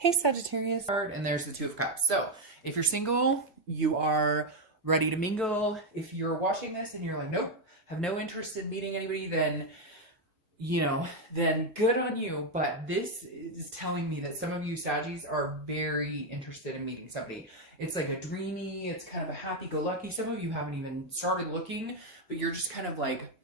Hey Sagittarius, and there's the Two of Cups. So if you're single, you are ready to mingle. If you're watching this and you're like, nope, have no interest in meeting anybody, then, then good on you. But this is telling me that some of you Saggies are very interested in meeting somebody. It's like a dreamy, it's kind of a happy-go-lucky. Some of you haven't even started looking, but you're just kind of like,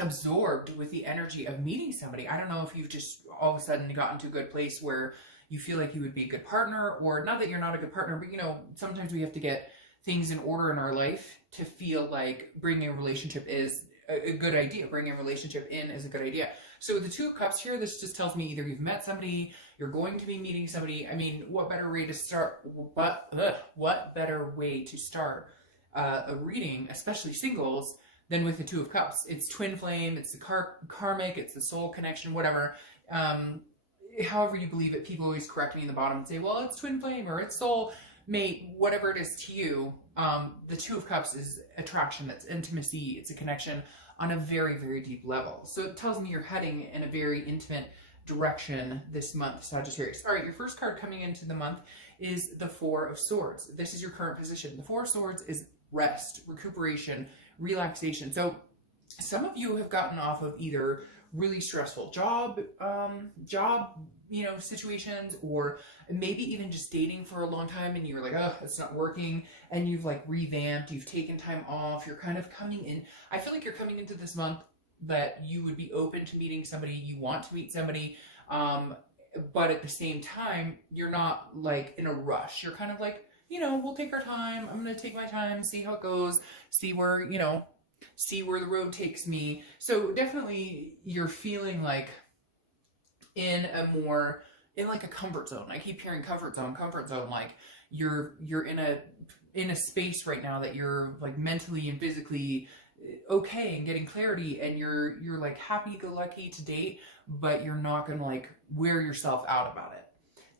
absorbed with the energy of meeting somebody. I don't know if you've just all of a sudden gotten to a good place where you feel like you would be a good partner, or not that you're not a good partner, but sometimes we have to get things in order in our life to feel like bringing a relationship is a good idea. Bringing a relationship in is a good idea. So with the Two of Cups here, this just tells me either you've met somebody, you're going to be meeting somebody. I mean, what better way to start? What better way to start a reading, especially singles, than with the Two of Cups? It's twin flame, it's the karmic, it's the soul connection, whatever. However you believe it, people always correct me in the bottom and say, well, it's twin flame or it's soul mate, whatever it is to you. The Two of Cups is attraction, that's intimacy, it's a connection on a very, very deep level. So it tells me you're heading in a very intimate direction this month, Sagittarius. All right, your first card coming into the month is the Four of Swords. This is your current position. The Four of Swords is rest, recuperation, relaxation. So some of you have gotten off of either really stressful job situations, or maybe even just dating for a long time and you're like, oh, it's not working, and you've like revamped, you've taken time off, you're kind of coming in. I feel like you're coming into this month that you would be open to meeting somebody, you want to meet somebody, but at the same time, you're not like in a rush. You're kind of like, we'll take our time. I'm going to take my time, see how it goes, see where the road takes me. So definitely you're feeling like in like a comfort zone. I keep hearing comfort zone, like you're in a space right now that you're like mentally and physically okay and getting clarity, and you're like happy-go-lucky to date, but you're not going to like wear yourself out about it.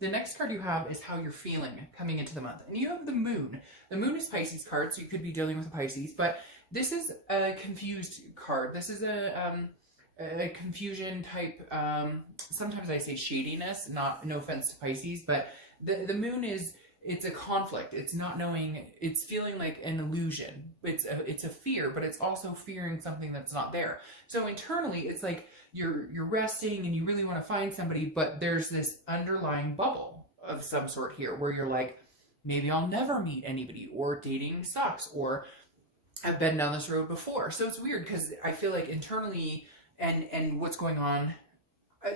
The next card you have is how you're feeling coming into the month. And you have the Moon. The Moon is Pisces card, so you could be dealing with a Pisces, but this is a confused card. This is a confusion type, sometimes I say shadiness, no offense to Pisces, but the Moon it's a conflict. It's not knowing, it's feeling like an illusion. It's a fear, but it's also fearing something that's not there. So internally, it's like you're resting and you really want to find somebody, but there's this underlying bubble of some sort here where you're like, maybe I'll never meet anybody, or dating sucks, or I've been down this road before. So it's weird because I feel like internally and what's going on,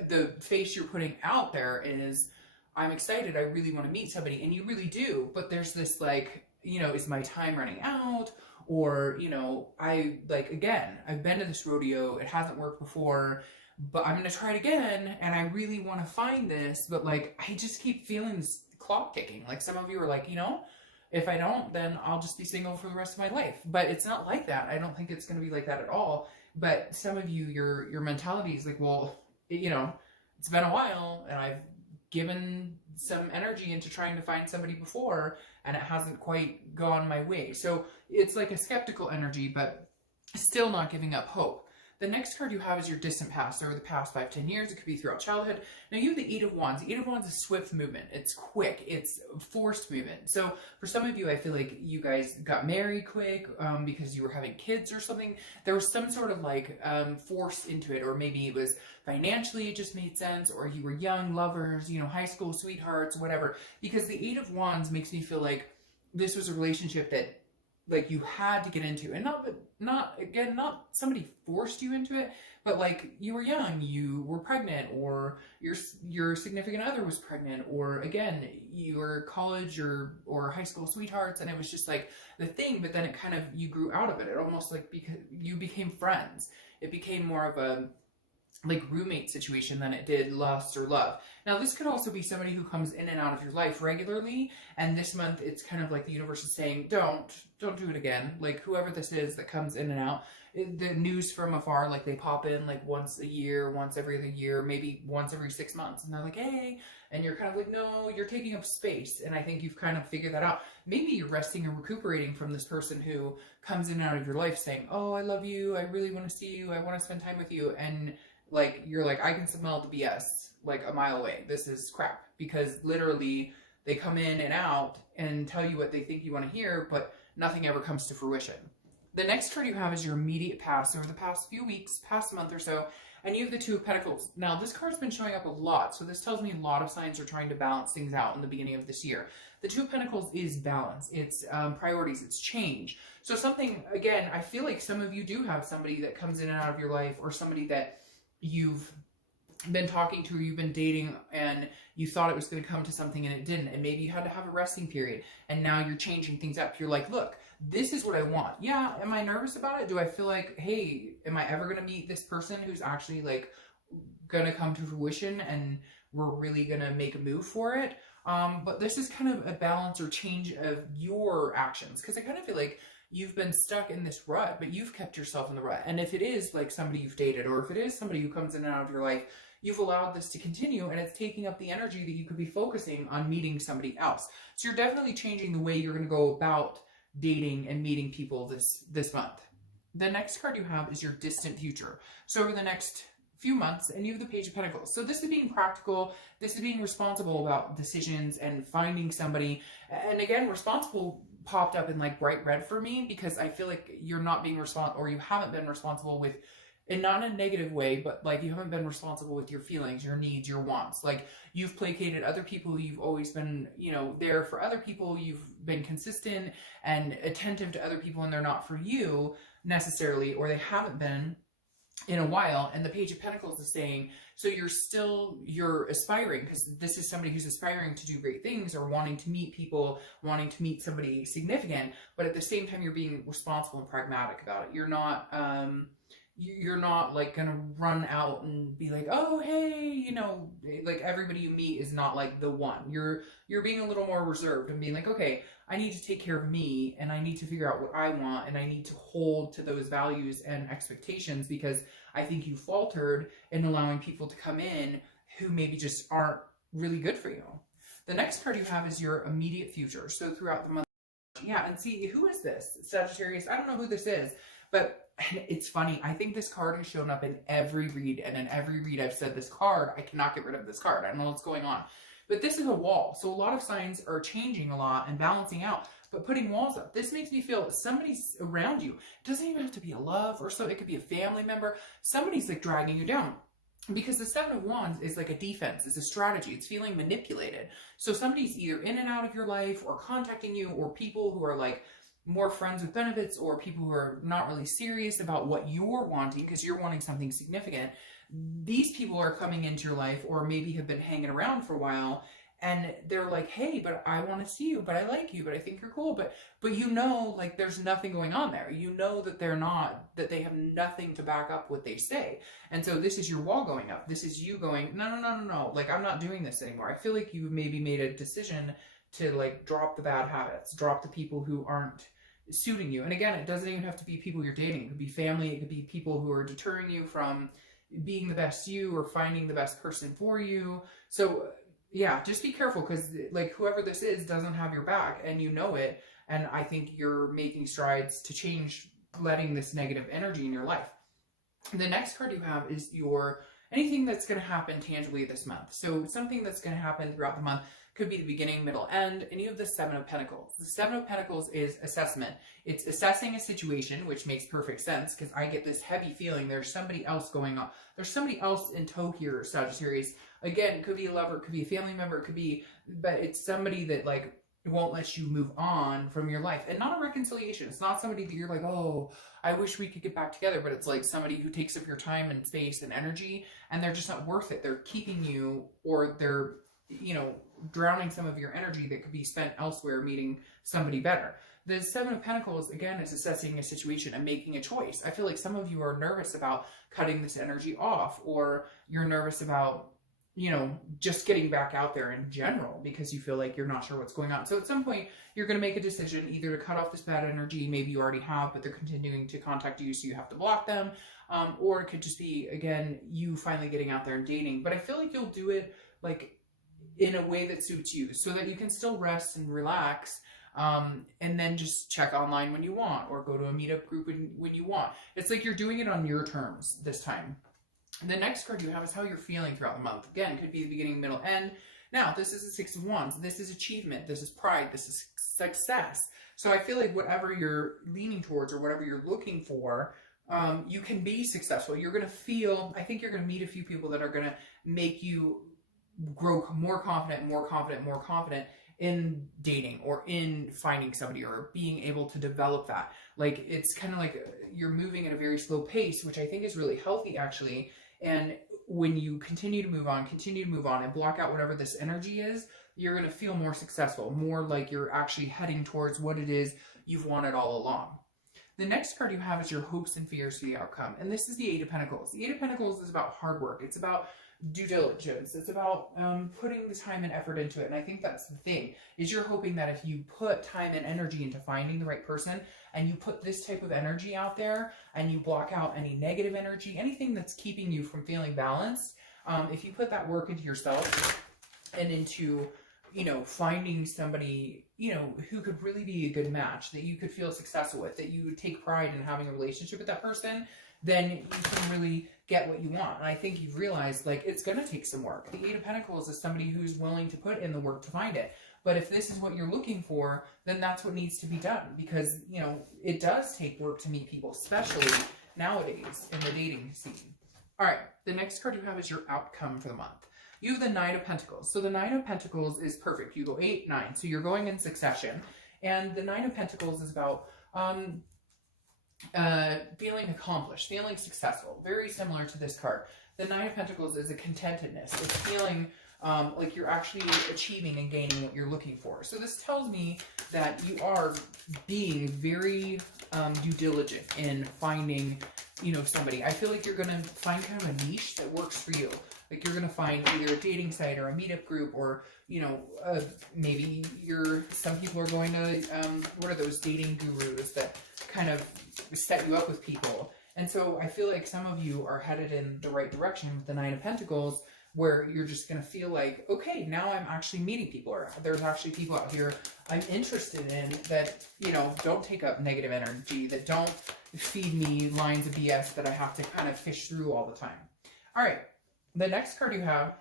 the face you're putting out there is, I'm excited, I really want to meet somebody, and you really do, but there's this like, is my time running out? Or, I've been to this rodeo, it hasn't worked before, but I'm going to try it again, and I really want to find this, but like, I just keep feeling this clock ticking. Like some of you are like, if I don't, then I'll just be single for the rest of my life. But it's not like that. I don't think it's going to be like that at all. But some of you, your mentality is like, well, it's been a while, and I've given some energy into trying to find somebody before, and it hasn't quite gone my way. So it's like a skeptical energy, but still not giving up hope. The next card you have is your distant past, or the past 5-10 years. It could be throughout childhood. Now you have the Eight of Wands. The Eight of Wands is swift movement. It's quick. It's forced movement. So for some of you, I feel like you guys got married quick because you were having kids or something. There was some sort of like force into it, or maybe it was financially it just made sense, or you were young lovers, high school sweethearts, whatever. Because the Eight of Wands makes me feel like this was a relationship that like you had to get into, and not somebody forced you into it, but like you were young, you were pregnant, or your significant other was pregnant, or again, you were college or high school sweethearts, and it was just like the thing, but then it kind of, you grew out of it. It almost like because you became friends. It became more of a like roommate situation than it did lust or love. Now this could also be somebody who comes in and out of your life regularly, and this month it's kind of like the universe is saying, don't do it again. Like whoever this is that comes in and out, the news from afar, like they pop in like once a year, once every other year, maybe once every 6 months, and they're like, hey, and you're kind of like, no, you're taking up space. And I think you've kind of figured that out. Maybe you're resting and recuperating from this person who comes in and out of your life saying, oh, I love you, I really want to see you, I want to spend time with you, and Like, you're like, I can smell the BS like a mile away. This is crap. Because literally they come in and out and tell you what they think you want to hear, but nothing ever comes to fruition. The next card you have is your immediate past, over the past few weeks, past month or so, and you have the Two of Pentacles. Now, this card's been showing up a lot, so this tells me a lot of signs are trying to balance things out in the beginning of this year. The Two of Pentacles is balance. It's priorities. It's change. So something, again, I feel like some of you do have somebody that comes in and out of your life, or somebody that you've been talking to, or you've been dating, and you thought it was going to come to something and it didn't, and maybe you had to have a resting period, and now you're changing things up. You're like, look, this is what I want. Yeah, am I nervous about it? Do I feel like, hey, am I ever going to meet this person who's actually like going to come to fruition and we're really going to make a move for it? But this is kind of a balance or change of your actions, because I kind of feel like you've been stuck in this rut, but you've kept yourself in the rut. And if it is like somebody you've dated, or if it is somebody who comes in and out of your life, you've allowed this to continue, and it's taking up the energy that you could be focusing on meeting somebody else. So you're definitely changing the way you're going to go about dating and meeting people this month. The next card you have is your distant future. So over the next few months, and you have the Page of Pentacles. So this is being practical. This is being responsible about decisions and finding somebody. And again, responsible popped up in like bright red for me, because I feel like you're not being responsible, or you haven't been responsible with, and not in a negative way, but like you haven't been responsible with your feelings, your needs, your wants. Like, you've placated other people. You've always been, you know, there for other people. You've been consistent and attentive to other people, and they're not for you necessarily, or they haven't been in a while. And the Page of Pentacles is saying, so you're aspiring, because this is somebody who's aspiring to do great things, or wanting to meet people, wanting to meet somebody significant, but at the same time, you're being responsible and pragmatic about it. You're not like gonna run out and be like, oh, hey, you know, like everybody you meet is not like the one. You're being a little more reserved and being like, okay, I need to take care of me, and I need to figure out what I want, and I need to hold to those values and expectations, because I think you faltered in allowing people to come in who maybe just aren't really good for you. The next card you have is your immediate future. So throughout the month, yeah, and see, who is this? Sagittarius. I don't know who this is, but it's funny. I think this card has shown up in every read, and in every read I've said, this card, I cannot get rid of this card. I don't know what's going on. But this is a wall. So a lot of signs are changing a lot and balancing out, but putting walls up. This makes me feel somebody's around you. It doesn't even have to be a love or so. It could be a family member. Somebody's like dragging you down. Because the Seven of Wands is like a defense, it's a strategy, it's feeling manipulated. So somebody's either in and out of your life, or contacting you, or people who are like more friends with benefits, or people who are not really serious about what you're wanting because you're wanting something significant. These people are coming into your life, or maybe have been hanging around for a while, and they're like, hey, but I want to see you, but I like you, but I think you're cool, but you know, like, there's nothing going on there. You know that that they have nothing to back up what they say. And so this is your wall going up. This is you going, no, like, I'm not doing this anymore. I feel like you maybe made a decision to like drop the bad habits, drop the people who aren't suiting you. And again, it doesn't even have to be people you're dating. It could be family. It could be people who are deterring you from being the best you, or finding the best person for you. So yeah, just be careful, because like whoever this is doesn't have your back, and you know it. And I think you're making strides to change, letting this negative energy in your life. The next card you have is anything that's going to happen tangibly this month. So something that's going to happen throughout the month. Could be the beginning, middle, end, and you have the Seven of Pentacles. The Seven of Pentacles is assessment. It's assessing a situation, which makes perfect sense, because I get this heavy feeling there's somebody else going on. There's somebody else in tow here, Sagittarius. Again, it could be a lover, it could be a family member, it could be, but it's somebody that like won't let you move on from your life. And not a reconciliation. It's not somebody that you're like, oh, I wish we could get back together, but it's like somebody who takes up your time and space and energy, and they're just not worth it. They're keeping you, or they're, you know, drowning some of your energy that could be spent elsewhere meeting somebody better. The Seven of Pentacles, again, is assessing a situation and making a choice. I feel like some of you are nervous about cutting this energy off, or you're nervous about, you know, just getting back out there in general, because you feel like you're not sure what's going on. So at some point, you're going to make a decision either to cut off this bad energy. Maybe you already have, but they're continuing to contact you, so you have to block them. Or it could just be, again, you finally getting out there and dating. But I feel like you'll do it like in a way that suits you, so that you can still rest and relax, and then just check online when you want, or go to a meetup group when you want. It's like you're doing it on your terms this time. The next card you have is how you're feeling throughout the month. Again, could be the beginning, middle, end. Now, this is the Six of Wands. This is achievement. This is pride. This is success. So I feel like whatever you're leaning towards or whatever you're looking for, you can be successful. You're going to feel, I think you're going to meet a few people that are going to make you grow more confident, more confident, more confident in dating or in finding somebody or being able to develop that. Like, it's kind of like you're moving at a very slow pace, which I think is really healthy, actually. And when you continue to move on and block out whatever this energy is, you're going to feel more successful, more like you're actually heading towards what it is you've wanted all along. The next card you have is your hopes and fears for the outcome. And this is the Eight of Pentacles. The Eight of Pentacles is about hard work. It's about due diligence. It's about putting the time and effort into it. And I think that's the thing, is you're hoping that if you put time and energy into finding the right person, and you put this type of energy out there, and you block out any negative energy, anything that's keeping you from feeling balanced, if you put that work into yourself and into, you know, finding somebody, you know, who could really be a good match, that you could feel successful with, that you would take pride in having a relationship with that person, then you can really get what you want. And I think you've realized, like, it's going to take some work. The Eight of Pentacles is somebody who's willing to put in the work to find it. But if this is what you're looking for, then that's what needs to be done. Because, you know, it does take work to meet people, especially nowadays in the dating scene. All right, the next card you have is your outcome for the month. You have the Nine of Pentacles. So the Nine of Pentacles is perfect. You go 8, 9. So you're going in succession. And the Nine of Pentacles is about feeling accomplished, feeling successful. Very similar to this card. The Nine of Pentacles is a contentedness. It's feeling like you're actually achieving and gaining what you're looking for. So this tells me that you are being very due diligent in finding, you know, somebody. I feel like you're going to find kind of a niche that works for you. Like, you're going to find either a dating site or a meetup group, or, you know, maybe some people are going to, what are those dating gurus that kind of set you up with people. And so I feel like some of you are headed in the right direction with the Nine of Pentacles, where you're just going to feel like, okay, now I'm actually meeting people, or there's actually people out here I'm interested in that, you know, don't take up negative energy, that don't feed me lines of BS that I have to kind of fish through all the time. All right. The next card you have,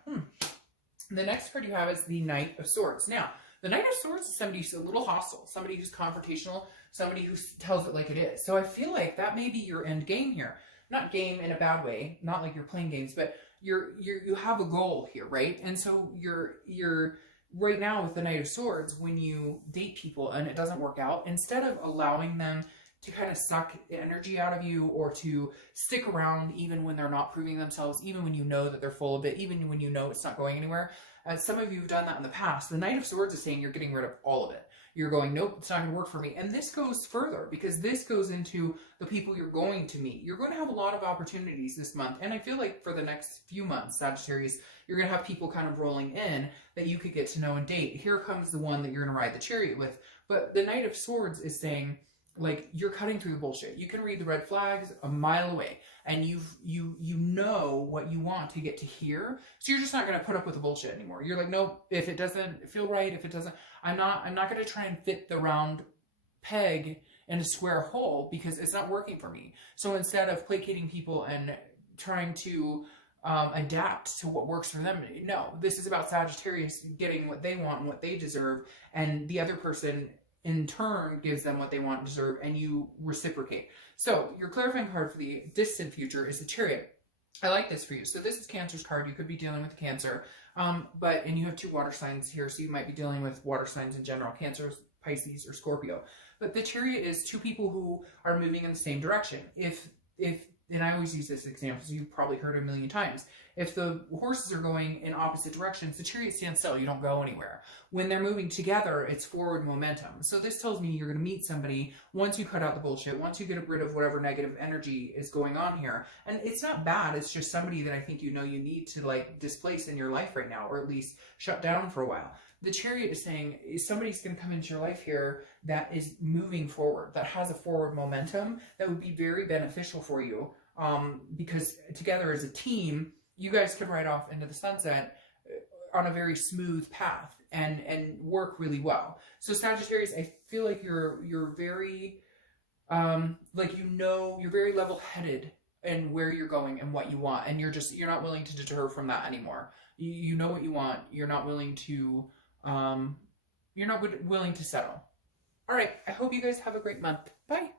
is the Knight of Swords. Now, the Knight of Swords is somebody who's a little hostile, somebody who's confrontational, somebody who tells it like it is. So I feel like that may be your end game here. Not game in a bad way, not like you're playing games, but you have a goal here, right? And so you're right now with the Knight of Swords, when you date people and it doesn't work out, instead of allowing them to kind of suck energy out of you, or to stick around even when they're not proving themselves, even when you know that they're full of it, even when you know it's not going anywhere. Some of you have done that in the past. The Knight of Swords is saying you're getting rid of all of it. You're going, nope, it's not going to work for me. And this goes further, because this goes into the people you're going to meet. You're going to have a lot of opportunities this month. And I feel like for the next few months, Sagittarius, you're going to have people kind of rolling in that you could get to know and date. Here comes the one that you're going to ride the chariot with. But the Knight of Swords is saying, like, you're cutting through the bullshit. You can read the red flags a mile away, and you know what you want to get to here. So you're just not going to put up with the bullshit anymore. You're like, nope, if it doesn't feel right, if it doesn't, I'm not going to try and fit the round peg in a square hole, because it's not working for me. So instead of placating people and trying to adapt to what works for them, no, this is about Sagittarius getting what they want and what they deserve, and the other person in turn gives them what they want and deserve, and you reciprocate. So your clarifying card for the distant future is the Chariot. I like this for you. So this is Cancer's card. You could be dealing with Cancer, and you have 2 water signs here, so you might be dealing with water signs in general, Cancer, Pisces, or Scorpio. But the Chariot is 2 people who are moving in the same direction. If and I always use this example, so you've probably heard it a million times. If the horses are going in opposite directions, the chariot stands still. You don't go anywhere. When they're moving together, it's forward momentum. So this tells me you're going to meet somebody once you cut out the bullshit, once you get rid of whatever negative energy is going on here. And it's not bad. It's just somebody that I think you know you need to, like, displace in your life right now, or at least shut down for a while. The chariot is saying somebody's going to come into your life here that is moving forward, that has a forward momentum that would be very beneficial for you. Because together as a team, you guys can ride off into the sunset on a very smooth path and work really well. So Sagittarius, I feel like you're very, you're very level-headed and where you're going and what you want, and you're not willing to deter from that anymore. You know what you want. You're not willing to you're not willing to settle. All right, I hope you guys have a great month. Bye.